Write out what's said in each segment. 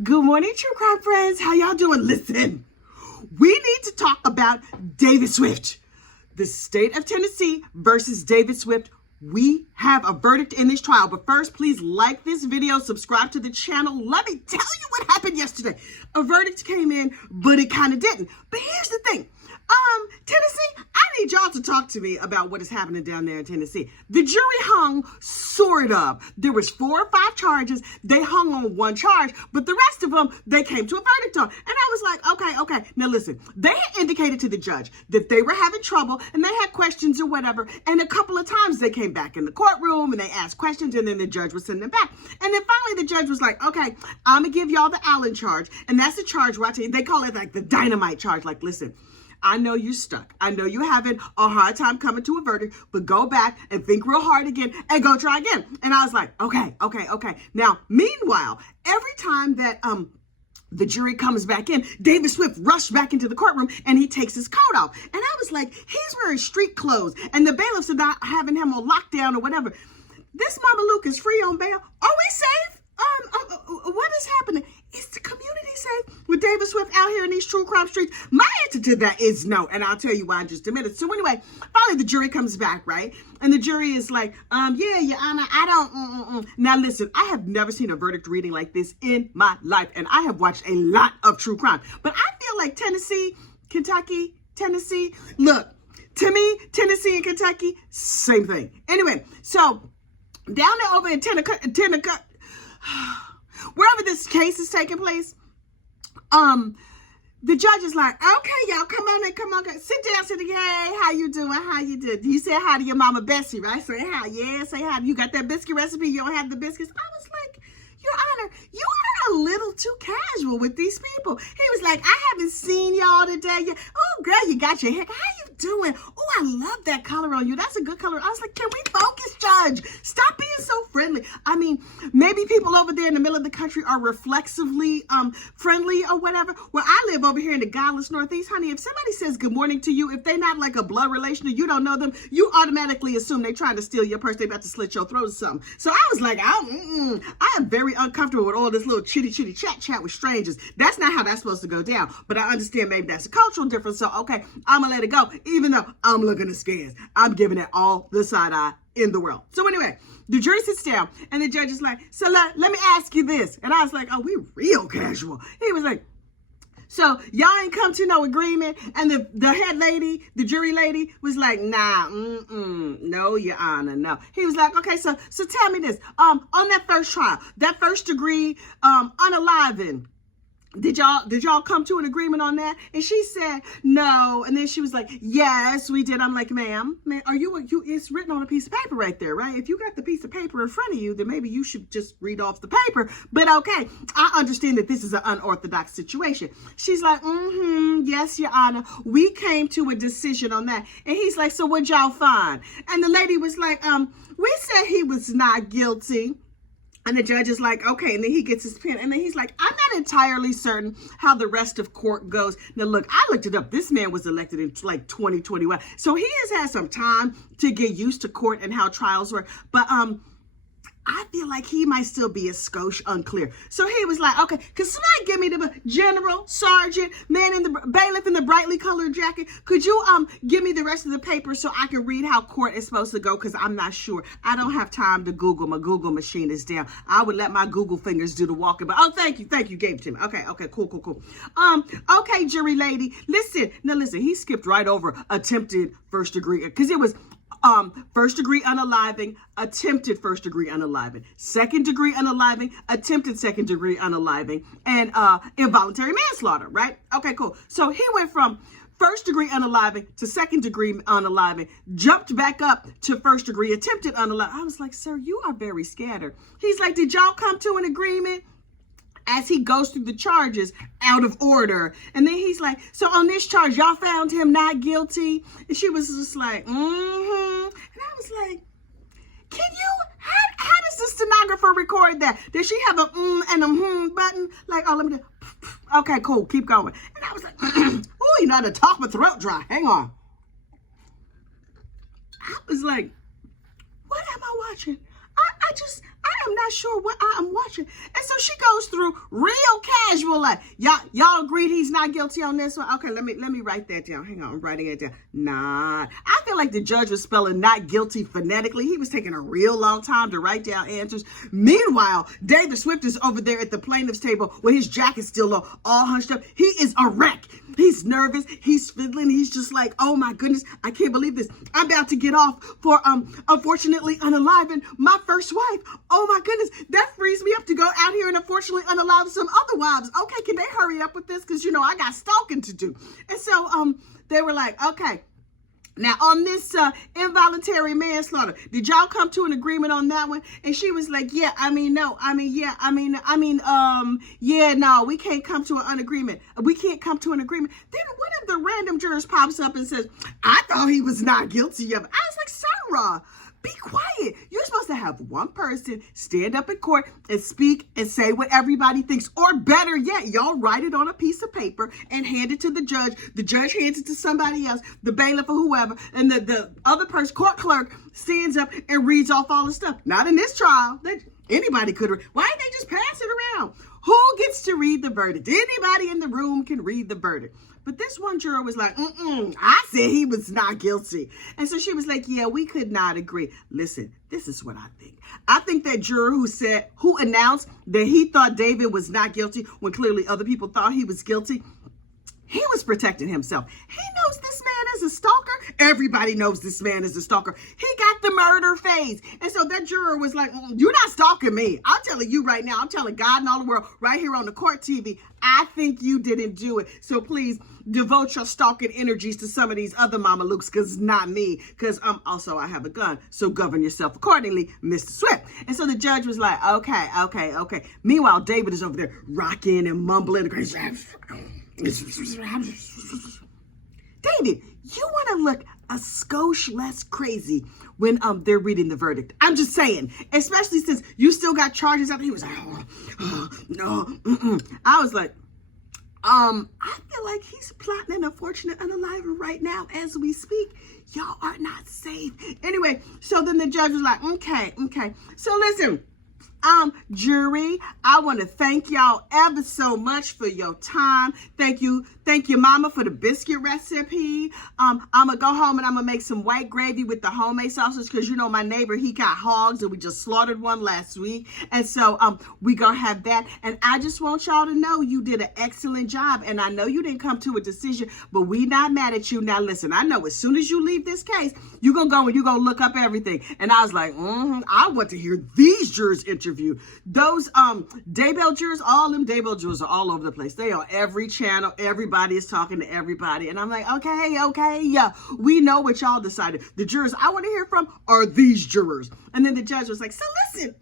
Good morning, true crime friends. How y'all doing? Listen, we need to talk about David Swift. The state of Tennessee versus David Swift. We have a verdict in this trial. But first, please like this video, subscribe to the channel. Let me tell you what happened yesterday. A verdict came in, but it kind of didn't. But here's the thing. Tennessee, I need y'all to talk to me about what is happening down there in Tennessee. The jury hung sort of. There was 4 or 5 charges. They hung on one charge, but the rest of them, they came to a verdict on. And I was like, okay. Now listen, they had indicated to the judge that they were having trouble and they had questions or whatever. And a couple of times they came back in the courtroom and they asked questions and then the judge would send them back. And then finally the judge was like, okay, I'm gonna give y'all the Allen charge. And that's the charge where I tell you, they call it like the dynamite charge. Like, listen, I know you're stuck. I know you're having a hard time coming to a verdict, but go back and think real hard again and go try again. And I was like, okay. Now, meanwhile, every time that the jury comes back in, David Swift rushed back into the courtroom and he takes his coat off. And I was like, he's wearing street clothes and the bailiffs are not having him on lockdown or whatever. This Mama Luke is free on bail. Are we safe? What is happening? Is the community safe with David Swift out here in these true crime streets? My answer to that is no, and I'll tell you why in just a minute. So anyway, finally the jury comes back, right? And the jury is like, yeah, Your Honor, I don't, Now listen, I have never seen a verdict reading like this in my life, and I have watched a lot of true crime. But I feel like Tennessee, look, to me, Tennessee and Kentucky, same thing. Anyway, so down there over in Tennessee, wherever this case is taking place, the judge is like, okay, y'all, come on, sit down, hey, how you doing, you said hi to your mama Bessie, right? Say hi, yeah, say hi. You got that biscuit recipe? You don't have the biscuits? I was like, Your Honor, you are a little too casual with these people. He was like, I haven't seen y'all today yet. Oh, girl, you got your hair. How you doing? Oh, I love that color on you. That's a good color. I was like, can we focus, Judge? Stop being so friendly. I mean, maybe people over there in the middle of the country are reflexively friendly or whatever. Well, I live over here in the godless Northeast, honey. If somebody says good morning to you, if they're not like a blood relation or you don't know them, you automatically assume they're trying to steal your purse. They about to slit your throat or something. So I was like, I am very uncomfortable with all this little chitty chat with strangers. That's not how that's supposed to go down. But I understand maybe that's a cultural difference. So, okay, I'm going to let it go. Even though I'm looking askance, I'm giving it all the side eye in the world. So anyway, the jury sits down and the judge is like, so let me ask you this. And I was like, oh, we real casual. He was like, so y'all ain't come to no agreement? And the head lady, the jury lady was like, nah, no, Your Honor, no. He was like, okay, so tell me this. On that first trial, that first degree unaliving, did y'all come to an agreement on that? And she said no. And then she was like, yes, we did. I'm like, ma'am, are you it's written on a piece of paper right there, right? If you got the piece of paper in front of you, then maybe you should just read off the paper. But okay, I understand that this is an unorthodox situation. She's like, yes, Your Honor, we came to a decision on that. And he's like, so what'd y'all find? And the lady was like, we said he was not guilty. And the judge is like, okay. And then he gets his pen. And then he's like, I'm not entirely certain how the rest of court goes. Now, look, I looked it up. This man was elected in like 2021. So he has had some time to get used to court and how trials work. But I feel like he might still be a skosh unclear. So he was like, okay, could somebody give me the general, sergeant, man in the bailiff in the brightly colored jacket? Could you give me the rest of the paper so I can read how court is supposed to go? Because I'm not sure. I don't have time to Google. My Google machine is down. I would let my Google fingers do the walking. But oh, thank you, gave it to me. Okay, cool. Okay, jury lady, listen. Now listen, he skipped right over attempted first degree because it was first degree unaliving, attempted first degree unaliving, second degree unaliving, attempted second degree unaliving, and involuntary manslaughter, right? Okay, cool. So he went from first degree unaliving to second degree unaliving, jumped back up to first degree attempted unaliving. I was like, sir, you are very scattered. He's like, did y'all come to an agreement? As he goes through the charges out of order. And then he's like, so on this charge, y'all found him not guilty? And she was just like, And I was like, can you, how does the stenographer record that? Does she have a and a button? Like, oh, let me do, okay, cool, keep going. And I was like, oh, you know how to talk my throat dry. Hang on. I was like, what am I watching? I I am not sure what I am watching. And so she goes through real casual like, y'all agreed he's not guilty on this one? Okay, let me write that down. Hang on, I'm writing it down. Nah. I feel like the judge was spelling not guilty phonetically. He was taking a real long time to write down answers. Meanwhile, David Swift is over there at the plaintiff's table with his jacket still on, all hunched up. He is a wreck. He's nervous. He's fiddling. He's just like, oh my goodness, I can't believe this. I'm about to get off for unfortunately unaliving my first wife. Oh my goodness, that frees me up to go out here and unfortunately unalive some other wives. Okay, can they hurry up with this? Because I got stalking to do. And so they were like, okay. Now, on this involuntary manslaughter, did y'all come to an agreement on that one? And she was like, yeah, no, we can't come to an agreement. We can't come to an agreement. Then one of the random jurors pops up and says, I thought he was not guilty of it. I was like, Sarah, be quiet. You're supposed to have one person stand up in court and speak and say what everybody thinks. Or better yet, y'all write it on a piece of paper and hand it to the judge. The judge hands it to somebody else, the bailiff or whoever. And the other person, court clerk, stands up and reads off all the stuff. Not in this trial. Anybody could read. Why didn't they just pass it around? Who gets to read the verdict? Anybody in the room can read the verdict. But this one juror was like, I said he was not guilty. And so she was like, yeah, we could not agree. Listen, this is what I think. I think that juror who announced that he thought David was not guilty when clearly other people thought he was guilty, he was protecting himself. He knows this man is a stalker. Everybody knows this man is a stalker. He got the murder phase. And so that juror was like, you're not stalking me. I'm telling you right now. I'm telling God and all the world right here on the court TV. I think you didn't do it. So please devote your stalking energies to some of these other Mama Lukes, because not me. Because I have a gun. So govern yourself accordingly, Mr. Swift. And so the judge was like, okay. Meanwhile, David is over there rocking and mumbling. David, you want to look a skosh less crazy when they're reading the verdict. I'm just saying, especially since you still got charges out. He was like, no. I was like, I feel like he's plotting an unfortunate unaliver right now as we speak. Y'all are not safe. Anyway, so then the judge was like, okay. So listen. Jury, I want to thank y'all ever so much for your time. Thank you, Mama, for the biscuit recipe. I'm gonna go home and I'm gonna make some white gravy with the homemade sausage, because my neighbor, he got hogs and we just slaughtered one last week, and so we gonna have that. And I just want y'all to know you did an excellent job, and I know you didn't come to a decision, but we not mad at you. Now listen, I know as soon as you leave this case, you gonna go and you gonna look up everything. And I was like, I want to hear these jurors interview. Those Daybell jurors, all them Daybell jurors are all over the place. They are every channel. Everybody is talking to everybody. And I'm like, okay, yeah, we know what y'all decided. The jurors I want to hear from are these jurors. And then the judge was like, so listen,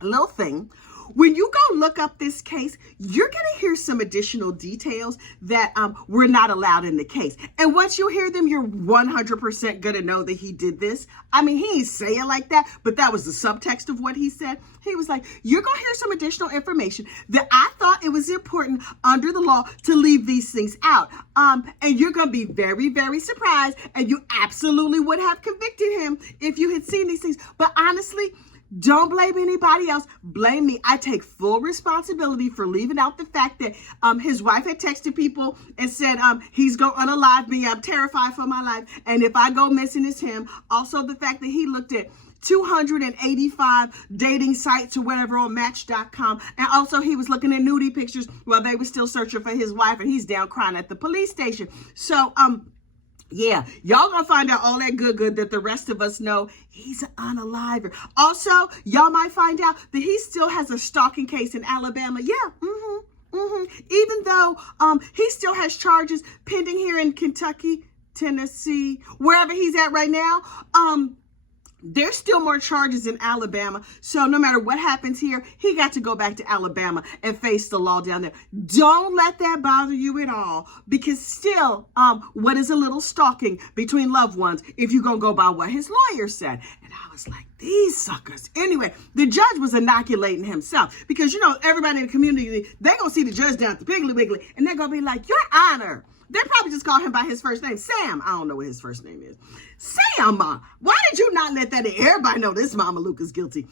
a little thing. When you go look up this case, you're going to hear some additional details that were not allowed in the case. And once you hear them, you're 100% going to know that he did this. I mean, he didn't say it like that, but that was the subtext of what he said. He was like, you're going to hear some additional information that I thought it was important under the law to leave these things out. And you're going to be very, very surprised. And you absolutely would have convicted him if you had seen these things. But honestly, don't blame anybody else. Blame me. I take full responsibility for leaving out the fact that his wife had texted people and said he's going to unalive me. I'm terrified for my life. And if I go missing, it's him. Also, the fact that he looked at 285 dating sites or whatever on Match.com. And also he was looking at nudie pictures while they were still searching for his wife, and he's down crying at the police station. So, yeah, y'all gonna find out all that good that the rest of us know. He's an unaliver. Also, y'all might find out that he still has a stalking case in Alabama. Yeah, even though he still has charges pending here in Kentucky, Tennessee, wherever he's at right now. There's still more charges in Alabama. So no matter what happens here, he got to go back to Alabama and face the law down there. Don't let that bother you at all, because still, what is a little stalking between loved ones if you're going to go by what his lawyer said? And I was like, these suckers. Anyway, the judge was inoculating himself, because, everybody in the community, they're going to see the judge down at the Piggly Wiggly, and they're going to be like, Your Honor. They probably just call him by his first name, Sam. I don't know what his first name is. Sam, why did you not let that in? Everybody know this Mama Luke is guilty.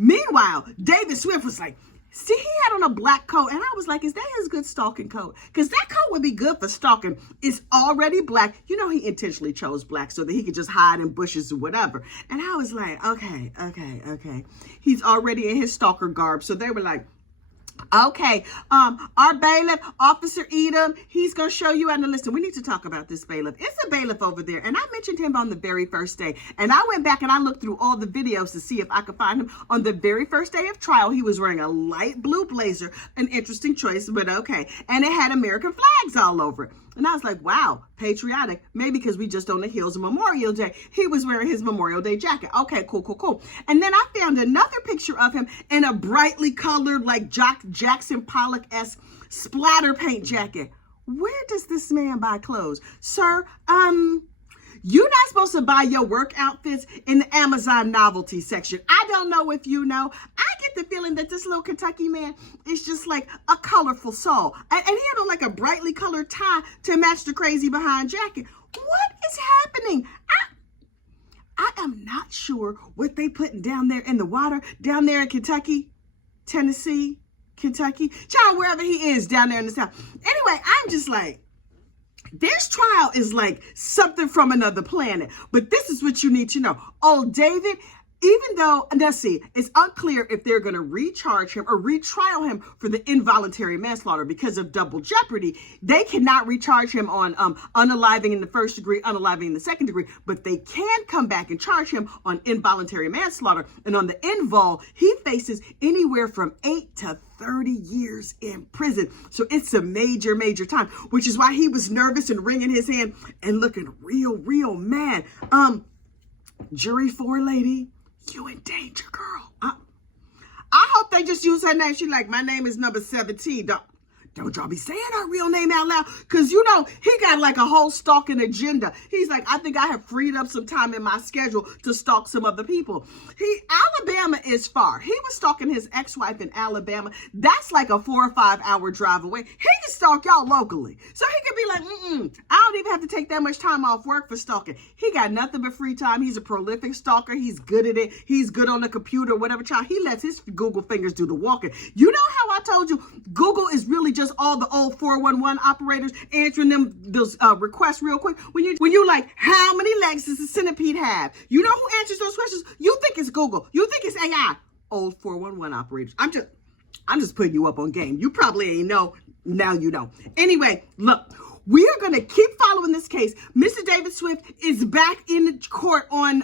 Meanwhile, David Swift was like, see, he had on a black coat, and I was like, is that his good stalking coat? Because that coat would be good for stalking. It's already black. You know, he intentionally chose black so that he could just hide in bushes or whatever. And I was like, okay. He's already in his stalker garb. So they were like, okay, our bailiff, Officer Edom, he's going to show you out. And listen, we need to talk about this bailiff. It's a bailiff over there. And I mentioned him on the very first day. And I went back and I looked through all the videos to see if I could find him. On the very first day of trial, he was wearing a light blue blazer. An interesting choice, but okay. And it had American flags all over it. And I was like, wow, patriotic. Maybe because we just on the heels of Memorial Day. He was wearing his Memorial Day jacket. Okay, cool. And then I found another picture of him in a brightly colored, like Jackson Pollock-esque splatter paint jacket. Where does this man buy clothes? Sir, you're not supposed to buy your work outfits in the Amazon novelty section. I don't know if you know. I get the feeling that this little Kentucky man is just like a colorful soul. And he had on like a brightly colored tie to match the crazy behind jacket. What is happening? I am not sure what they putting down there in the water, down there in Kentucky, Tennessee, Kentucky, child, wherever he is down there in the South. Anyway, I'm just like, this trial is like something from another planet. But this is what you need to know. Old David, even though, let's see, it's unclear if they're going to recharge him or retrial him for the involuntary manslaughter because of double jeopardy. They cannot recharge him on unaliving in the first degree, unaliving in the second degree, but they can come back and charge him on involuntary manslaughter. And on the invol, he faces anywhere from 8 to 30 years in prison. So it's a major time, which is why he was nervous and wringing his hand and looking real mad. Jury 4 lady, you in danger, girl. I hope they just use her name. She like, my name is number 17. Don't y'all be saying her real name out loud. Because, you know, he got like a whole stalking agenda. He's like, I think I have freed up some time in my schedule to stalk some other people. Alabama is far. He was stalking his ex-wife in Alabama. That's like a 4 or 5 hour drive away. He can stalk y'all locally. So he could be like, I don't even have to take that much time off work for stalking. He got nothing but free time. He's a prolific stalker. He's good at it. He's good on the computer, whatever. Child, he lets his Google fingers do the walking. You know how I told you Google is really just all the old 411 operators answering them those requests real quick. When you like, how many legs does the centipede have? You know who answers those questions? You think it's Google. You think it's AI. Old 411 operators. I'm just putting you up on game. You probably ain't know. Now you know. Anyway, look. We are going to keep following this case. Mr. David Swift is back in court on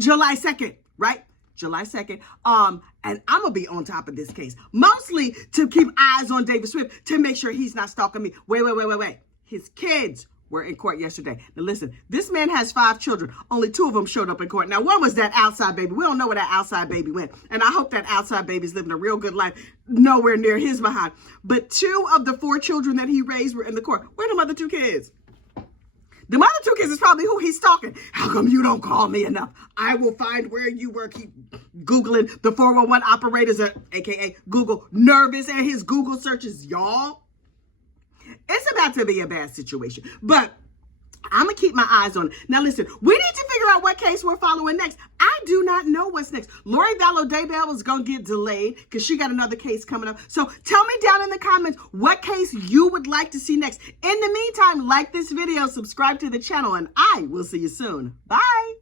July 2nd, right? July 2nd. And I'm going to be on top of this case. Mostly to keep eyes on David Swift to make sure he's not stalking me. Wait. His kids were in court yesterday. Now listen, this man has 5 children. Only 2 of them showed up in court. Now one was that outside baby. We don't know where that outside baby went. And I hope that outside baby's living a real good life. Nowhere near his behind. But 2 of the 4 children that he raised were in the court. Where are the other 2 kids? The other 2 kids is probably who he's stalking. How come you don't call me enough? I will find where you were. Keep Googling the 411 operators, aka Google, nervous at his Google searches, y'all. It's about to be a bad situation, but I'm going to keep my eyes on it. Now, listen, we need to figure out what case we're following next. I do not know what's next. Lori Vallow Daybell is going to get delayed because she got another case coming up. So tell me down in the comments what case you would like to see next. In the meantime, like this video, subscribe to the channel, and I will see you soon. Bye.